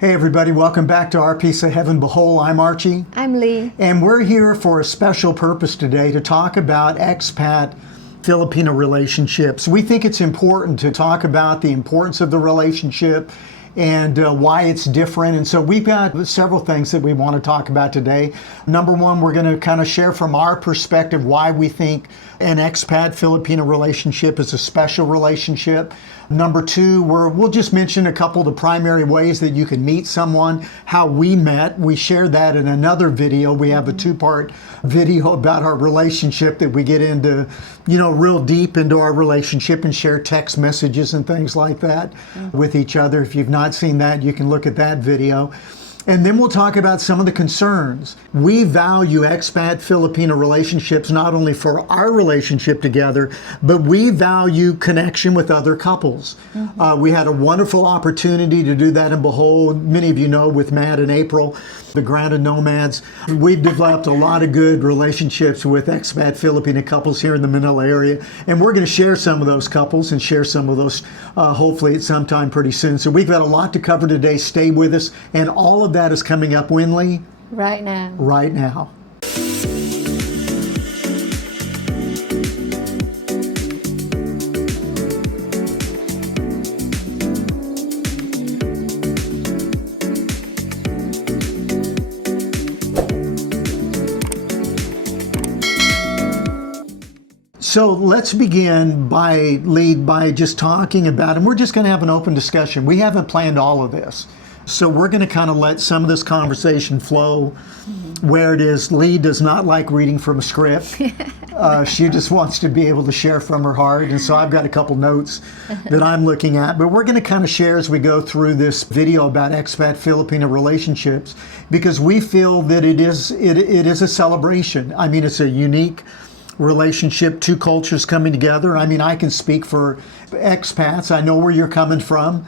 Hey everybody, welcome back to Our Piece of Heaven, Bohol. I'm Archie. I'm Lhea. And we're here for a special purpose today to talk about expat Filipino relationships. We think it's important to talk about the importance of the relationship and why it's different. And so we've got several things that we want to talk about today. Number one, we're going to kind of share from our perspective why we think an expat Filipino relationship is a special relationship. Number two, we'll just mention a couple of the primary ways that you can meet someone, how we met. We shared that in another video. We have a two-part video about our relationship that we get into, real deep into our relationship and share text messages and things like that with each other. If you've not seen that, you can look at that video. And then we'll talk about some of the concerns. We value expat Filipino relationships not only for our relationship together, but we value connection with other couples. We had a wonderful opportunity to do that in Bohol. Many of you know with Matt and April, the grounded nomads. We've developed a lot of good relationships with expat Filipino couples here in the Manila area. And we're going to share some of those couples and share some of those hopefully at some time pretty soon. So we've got a lot to cover today. Stay with us. And all of that is coming up when, Lee? Right now. Right now. So let's begin by just talking about, and we're just going to have an open discussion. We haven't planned all of this. So we're going to kind of let some of this conversation flow where it is. Lee does not like reading from a script. She just wants to be able to share from her heart. And so I've got a couple notes that I'm looking at. But we're going to kind of share as we go through this video about expat Filipino relationships, because we feel that it is a celebration. I mean, it's a unique relationship, two cultures coming together. I mean, I can speak for expats. I know where you're coming from.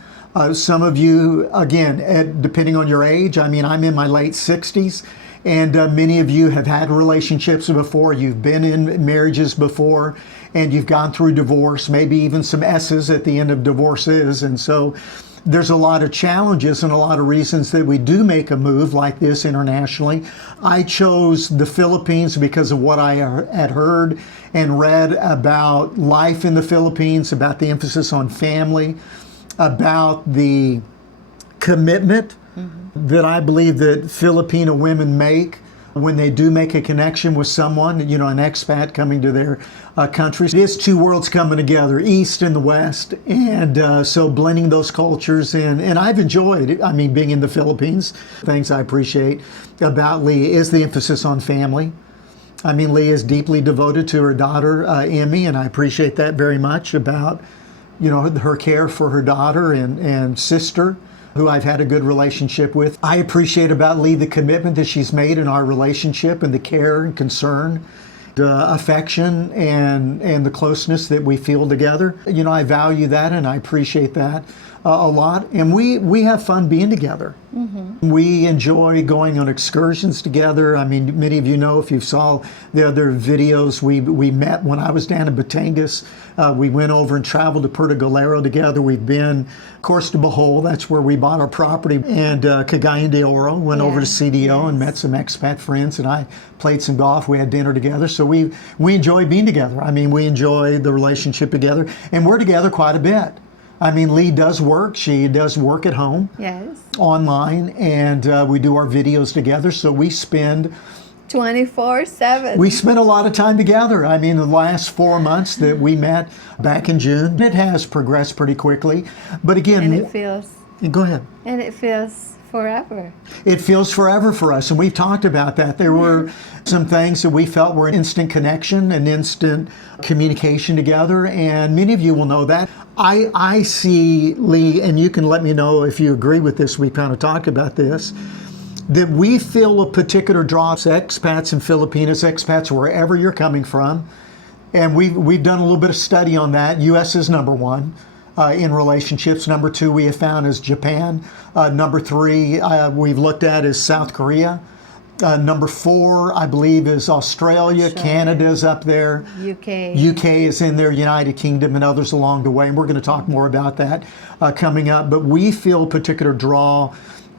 Some of you, again, depending on your age, I mean, I'm in my late 60s, and many of you have had relationships before. You've been in marriages before, and you've gone through divorce, maybe even some S's at the end of divorces. And so there's a lot of challenges and a lot of reasons that we do make a move like this internationally. I chose the Philippines because of what I had heard and read about life in the Philippines, about the emphasis on family, about the commitment that I believe that Filipino women make when they do make a connection with someone, an expat coming to their country. It is two worlds coming together, East and the West, and so blending those cultures. And I've enjoyed it. I mean, being in the Philippines, things I appreciate about Lhea is the emphasis on family. I mean, Lhea is deeply devoted to her daughter, Emmy, and I appreciate that very much about her care for her daughter and sister, who I've had a good relationship with. I appreciate about Lee the commitment that she's made in our relationship and the care and concern, the affection and the closeness that we feel together. I value that and I appreciate that a lot. And we have fun being together. We enjoy going on excursions together. I mean, many of you know, if you saw the other videos, we met when I was down in Batangas. We went over and traveled to Puerto Galero together. We've been, of course, to Bohol. That's where we bought our property. And Cagayan de Oro, went over to CDO and met some expat friends, and I played some golf. We had dinner together. So we enjoy being together. I mean, we enjoy the relationship together, and we're together quite a bit. I mean, Lee does work. She does work at home, online, and we do our videos together. So we spend 24/7. We spent a lot of time together. I mean, the last 4 months that we met back in June, it has progressed pretty quickly. But again, and it feels. Go ahead. And it feels forever. It feels forever for us, and we've talked about that. There were some things that we felt were instant connection and instant communication together, and many of you will know that. I see, Lee, and you can let me know if you agree with this, we kind of talked about this, that we feel a particular draw to expats and Filipinos, expats wherever you're coming from, and we've done a little bit of study on that. U.S. is number one. In relationships. Number two we have found is Japan. Number three we've looked at is South Korea. Number 4, I believe, is Australia. Canada's up there. UK is in there, United Kingdom, and others along the way. And we're going to talk more about that coming up. But we feel a particular draw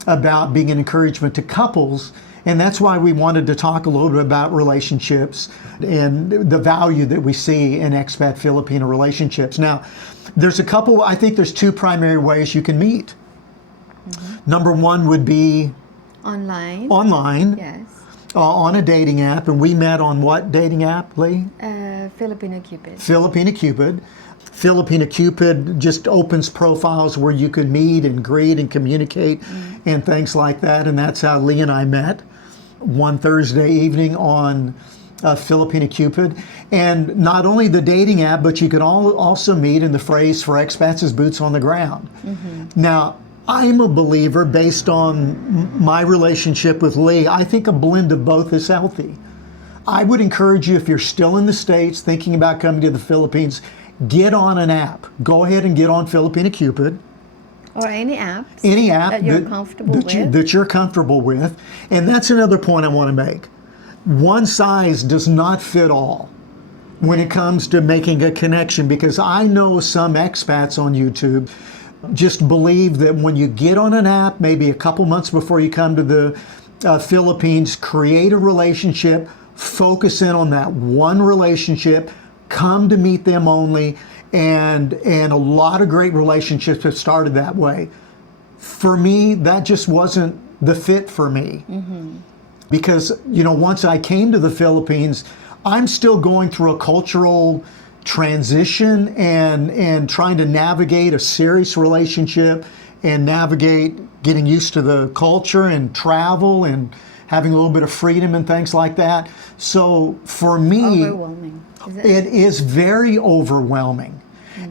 about being an encouragement to couples. And that's why we wanted to talk a little bit about relationships and the value that we see in expat Filipino relationships. Now, I think there's two primary ways you can meet. Number one would be online, Yes. On a dating app. And we met on what dating app, Lee? Filipina Cupid. Filipina Cupid. Filipina Cupid just opens profiles where you can meet and greet and communicate and things like that. And that's how Lee and I met one Thursday evening on Filipina Cupid. And not only the dating app, but you can also meet, and the phrase for expats is boots on the ground. Now, I'm a believer, based on my relationship with Lee, I think a blend of both is healthy. I would encourage you, if you're still in the States thinking about coming to the Philippines, get on an app. Go ahead and get on Filipina Cupid. Or any apps. Any app that you're comfortable with. that you're comfortable with. And that's another point I want to make. One size does not fit all when it comes to making a connection, because I know some expats on YouTube just believe that when you get on an app, maybe a couple months before you come to the Philippines, create a relationship, focus in on that one relationship, come to meet them only, and a lot of great relationships have started that way. For me, that just wasn't the fit for me. Because, once I came to the Philippines, I'm still going through a cultural transition and trying to navigate a serious relationship and navigate getting used to the culture and travel and having a little bit of freedom and things like that. So for me, Overwhelming. it is very overwhelming.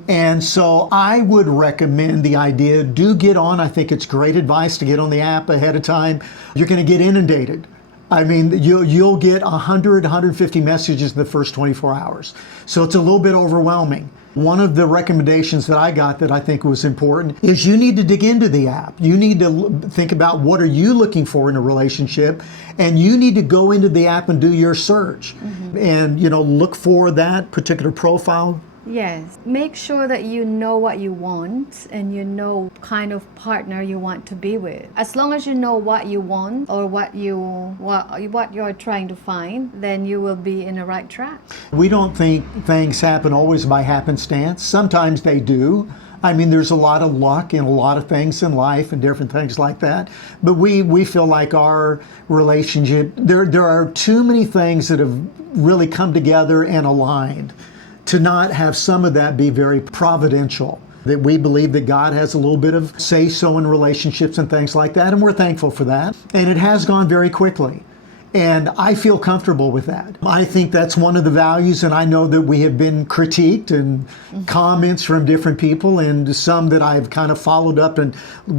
And so I would recommend the idea, do get on. I think it's great advice to get on the app ahead of time. You're going to get inundated. I mean, you'll get 100, 150 messages in the first 24 hours. So it's a little bit overwhelming. One of the recommendations that I got that I think was important is you need to dig into the app. You need to think about what are you looking for in a relationship, and you need to go into the app and do your search and, look for that particular profile. Yes. Make sure that you know what you want and you know kind of partner you want to be with. As long as you know what you want or what you're trying to find, then you will be in the right track. We don't think things happen always by happenstance. Sometimes they do. I mean, there's a lot of luck in a lot of things in life and different things like that. But we feel like our relationship, there are too many things that have really come together and aligned to not have some of that be very providential. That we believe that God has a little bit of say-so in relationships and things like that, and we're thankful for that. And it has gone very quickly. And I feel comfortable with that. I think that's one of the values, and I know that we have been critiqued and comments from different people, and some that I've kind of followed up and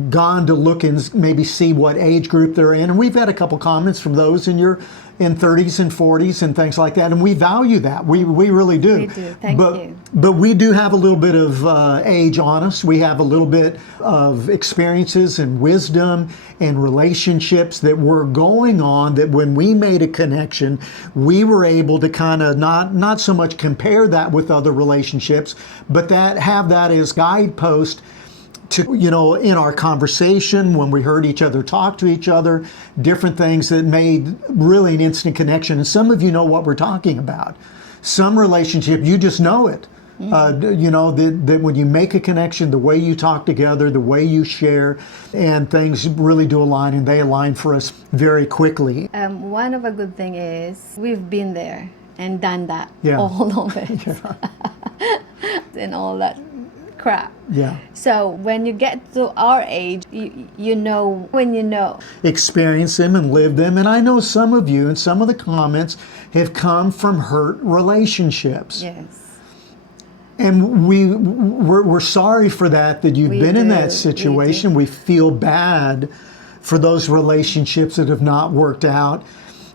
gone to look and maybe see what age group they're in. And we've had a couple comments from those in 30s and 40s and things like that, and we value that. We really do. We do. Thank you. But we do have a little bit of age on us. We have a little bit of experiences and wisdom and relationships that were going on, that when we made a connection, we were able to kind of not so much compare that with other relationships, but have that as guidepost to, in our conversation, when we heard each other talk to each other, different things that made really an instant connection. And some of you know what we're talking about. Some relationship, you just know it. That when you make a connection, the way you talk together, the way you share, and things really do align, and they align for us very quickly. One of a good thing is we've been there and done that, Yeah. all of it, and all that crap. Yeah. So when you get to our age, you know when you know. Experience them and live them. And I know some of you, and some of the comments have come from hurt relationships. Yes. And we're sorry for that you've been in that situation. We feel bad for those relationships that have not worked out.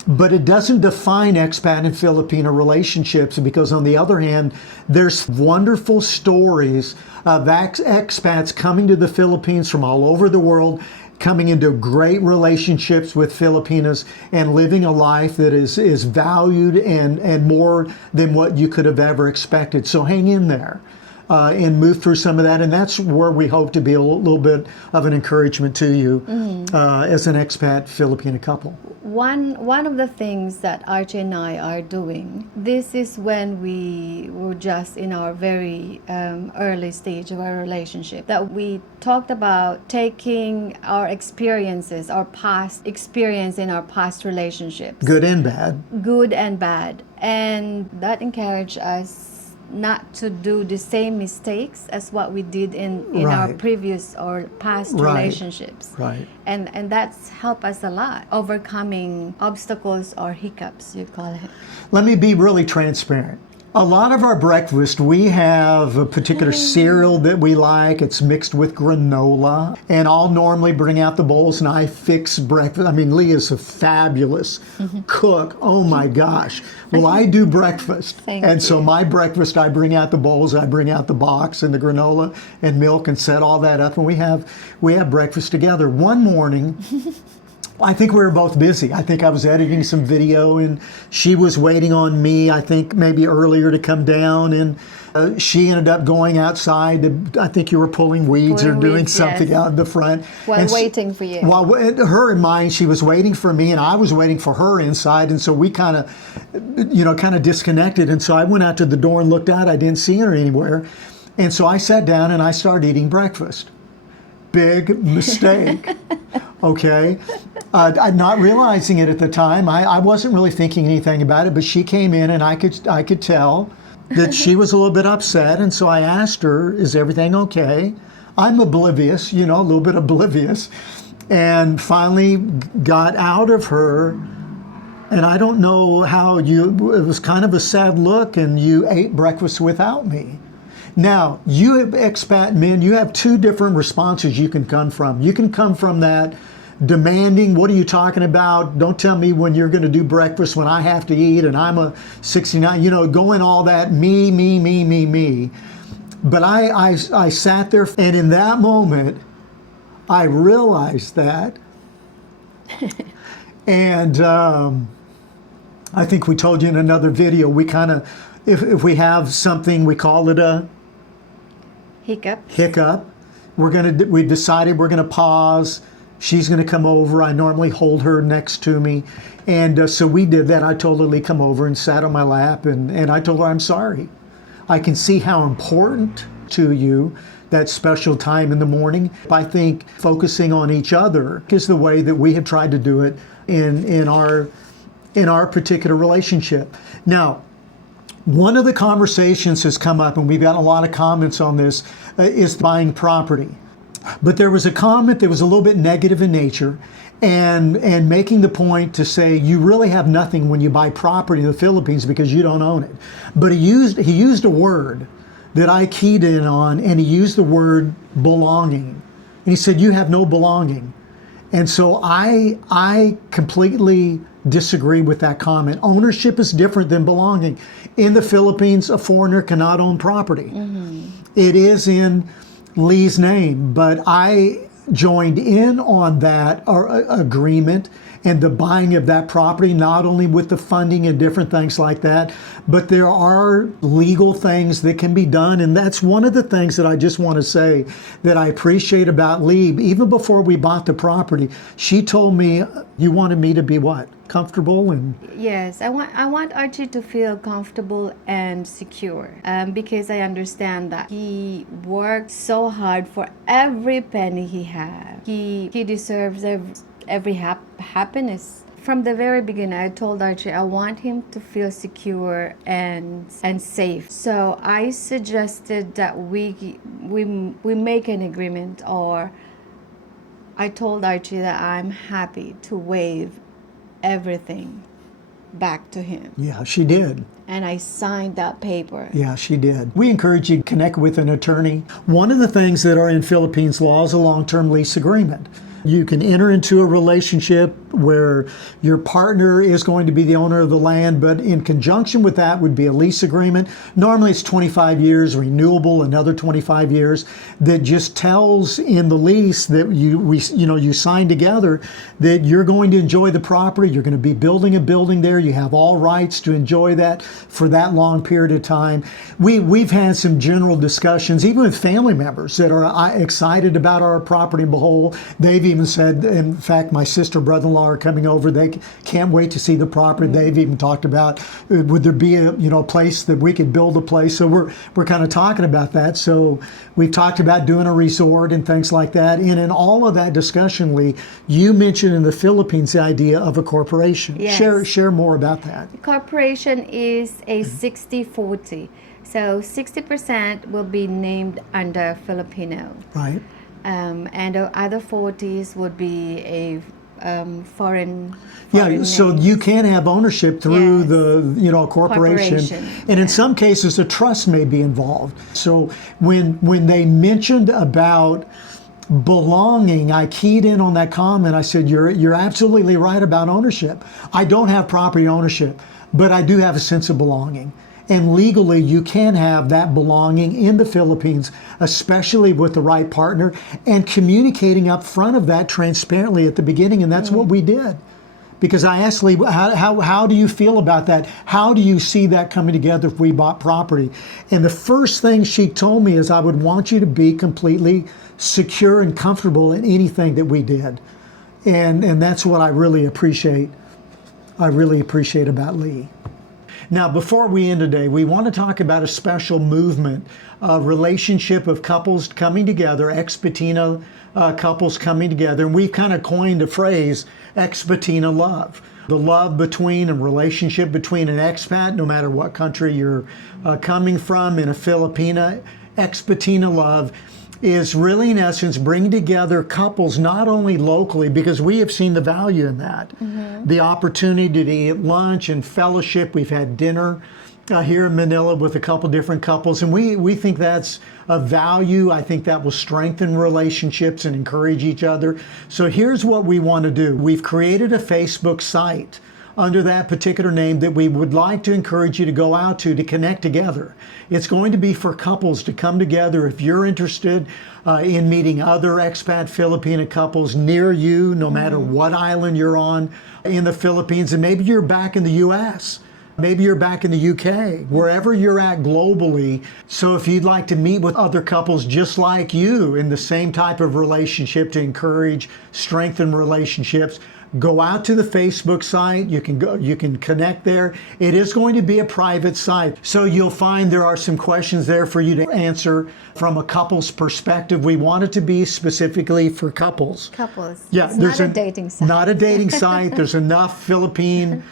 But it doesn't define expat and Filipino relationships, because on the other hand, there's wonderful stories of expats coming to the Philippines from all over the world, coming into great relationships with Filipinas and living a life that is valued and more than what you could have ever expected. So hang in there. and move through some of that. And that's where we hope to be a little bit of an encouragement to you as an expat Filipina couple. One of the things that Archie and I are doing, this is when we were just in our very early stage of our relationship, that we talked about taking our experiences, our past experience in our past relationships, Good and bad. good and bad, and that encouraged us not to do the same mistakes as what we did in our Right. previous or past Right. relationships. Right. And that's helped us a lot, overcoming obstacles or hiccups, you call it. Let me be really transparent. A lot of our breakfast, we have a particular cereal that we like. It's mixed with granola. And I'll normally bring out the bowls and I fix breakfast. I mean, Leah's a fabulous cook. Oh my gosh. Well, I do breakfast. Thank So you. my breakfast, I bring out the bowls, I bring out the box and the granola and milk and set all that up. And we have breakfast together. One morning, I think we were both busy. I think I was editing some video and she was waiting on me, I think maybe earlier to come down, and she ended up going outside to, I think you were pulling weeds or Pulling doing weeds, something yes. out in the front. While And waiting for you. While her and mine, she was waiting for me and I was waiting for her inside, and so we kind of disconnected. And so I went out to the door and looked out. I didn't see her anywhere. And so I sat down and I started eating breakfast. Big mistake. Okay. I'm not realizing it at the time. I wasn't really thinking anything about it, but she came in and I could tell that she was a little bit upset. And so I asked her, is everything okay? I'm oblivious, a little bit oblivious. And finally got out of her, and I don't know how it was kind of a sad look, and you ate breakfast without me. Now, you expat men, you have two different responses you can come from. You can come from that demanding, what are you talking about? Don't tell me when you're going to do breakfast when I have to eat and I'm a 69, going all that me. But I sat there, and in that moment, I realized that. And I think we told you in another video, we kind of, if we have something, we call it a hiccup. We decided we're gonna pause. She's gonna come over. I normally hold her next to me, and so we did that. I told Lily come over and sat on my lap, and I told her I'm sorry. I can see how important to you that special time in the morning. I think focusing on each other is the way that we have tried to do it in our particular relationship. Now, one of the conversations has come up, and we've got a lot of comments on this, is buying property. But there was a comment that was a little bit negative in nature, and making the point to say you really have nothing when you buy property in the Philippines because you don't own it. But he used a word that I keyed in on, and he used the word belonging. And he said, you have no belonging. And so I completely disagree with that comment. Ownership is different than belonging. In the Philippines, a foreigner cannot own property. It is in Lee's name, but I joined in on that agreement and the buying of that property, not only with the funding and different things like that, but there are legal things that can be done. And that's one of the things that I just want to say that I appreciate about Lee. Even before we bought the property, she told me, you wanted me to be what? Comfortable and Yes, I want Archie to feel comfortable and secure, because I understand that he worked so hard for every penny he had. He deserves every happiness. From the very beginning, I told Archie I want him to feel secure and safe. So I suggested that we make an agreement, or I told Archie that I'm happy to waive everything back to him. yeah, she did. And I signed that paper. Yeah, she did. We encourage you to connect with an attorney. One of the things that are in Philippines law is a long-term lease agreement. You can enter into a relationship where your partner is going to be the owner of the land, but in conjunction with that would be a lease agreement. Normally it's 25 years, renewable another 25 years, that just tells in the lease that you sign together that you're going to enjoy the property, you're going to be building a building there, you have all rights to enjoy that for that long period of time. We've had some general discussions, even with family members that are excited about our property in Bohol. They've even said, in fact, my sister, brother-in-law are coming over. They can't wait to see the property. They've even talked about, would there be a place that we could build a place? So we're kind of talking about that. So we've talked about doing a resort and things like that. And in all of that discussion, Lee, you mentioned in the Philippines the idea of a corporation. Yes. Share more about that. Corporation is a 60-40. So 60% will be named under Filipino. Right. And the other 40s would be a foreign so names. you can have ownership through Yes. the corporation. And in some cases a trust may be involved. So when they mentioned about belonging, I keyed in on that comment. I said, you're absolutely right about ownership. I don't have property ownership, but I do have a sense of belonging. And legally, you can have that belonging in the Philippines, especially with the right partner, and communicating up front of that transparently at the beginning. And that's what we did. Because I asked Lee, how do you feel about that? How do you see that coming together if we bought property? And the first thing she told me is, I would want you to be completely secure and comfortable in anything that we did. And that's what I really appreciate. I really appreciate about Lee. Now, before we end today, we want to talk about a special movement, a relationship of couples coming together, Expatina couples coming together. And we've kind of coined a phrase, Expatina Love. The love between, a relationship between an expat, no matter what country you're coming from, and a Filipina. Expatina Love is really, in essence, bringing together couples not only locally, because we have seen the value in that. The opportunity to eat lunch and fellowship. We've had dinner here in Manila with a couple different couples, and we think that's a value. I think that will strengthen relationships and encourage each other. So here's what we want to do. We've created a Facebook site under that particular name that we would like to encourage you to go out to connect together. It's going to be for couples to come together. If you're interested in meeting other expat Filipina couples near you, no matter what island you're on in the Philippines, and maybe you're back in the US, maybe you're back in the UK, wherever you're at globally. So if you'd like to meet with other couples just like you in the same type of relationship to encourage, strengthen relationships, go out to the Facebook site. You can connect there. It is going to be a private site. So you'll find there are some questions there for you to answer from a couple's perspective. We want it to be specifically for couples. Couples. Yeah, It's not a dating site. Not a dating site. There's enough Philippine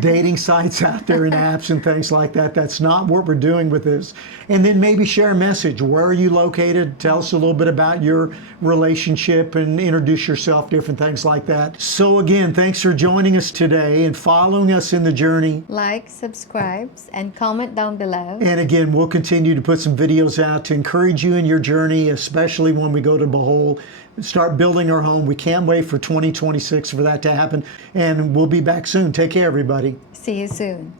dating sites out there and apps and things like that. That's not what we're doing with this. And then maybe share a message. Where are you located? Tell us a little bit about your relationship and introduce yourself, different things like that. So again, thanks for joining us today and following us in the journey. Like, subscribe, and comment down below. And again, we'll continue to put some videos out to encourage you in your journey, especially when we go to Bohol, start building our home. We can't wait for 2026 for that to happen. And we'll be back soon. Take care, everybody. See you soon.